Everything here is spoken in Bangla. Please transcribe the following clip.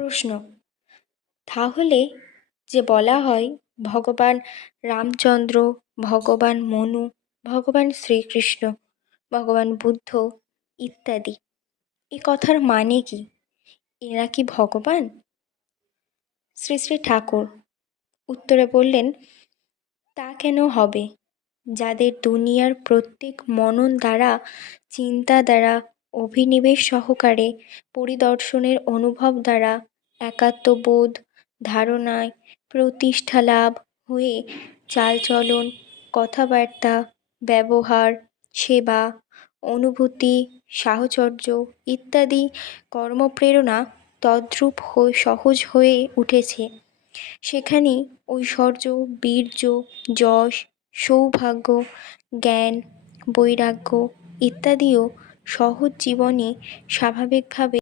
প্রশ্ন: তাহলে যে বলা হয় ভগবান রামচন্দ্র, ভগবান মনু, ভগবান শ্রীকৃষ্ণ, ভগবান বুদ্ধ ইত্যাদি, এ কথার মানে কি? এরা কি ভগবান? শ্রী শ্রী ঠাকুর উত্তরে বললেন, তা কেন হবে? যাদের দুনিয়ার প্রত্যেক মনন দ্বারা, চিন্তা দ্বারা, অভিনিবেশ সহকারে, পরিদর্শনের অনুভব দ্বারা, একাত্মবোধ ধারণায় প্রতিষ্ঠা লাভ হয়ে চালচলন, কথাবার্তা, ব্যবহার, সেবা, অনুভূতি, সাহচর্য ইত্যাদি কর্মপ্রেরণা তদ্রূপ সহজ হয়ে উঠেছে, সেখানেই ঐশ্বর্য, বীর্য, যশ, সৌভাগ্য, জ্ঞান, বৈরাগ্য ইত্যাদিও সহজ জীবনে স্বাভাবিকভাবে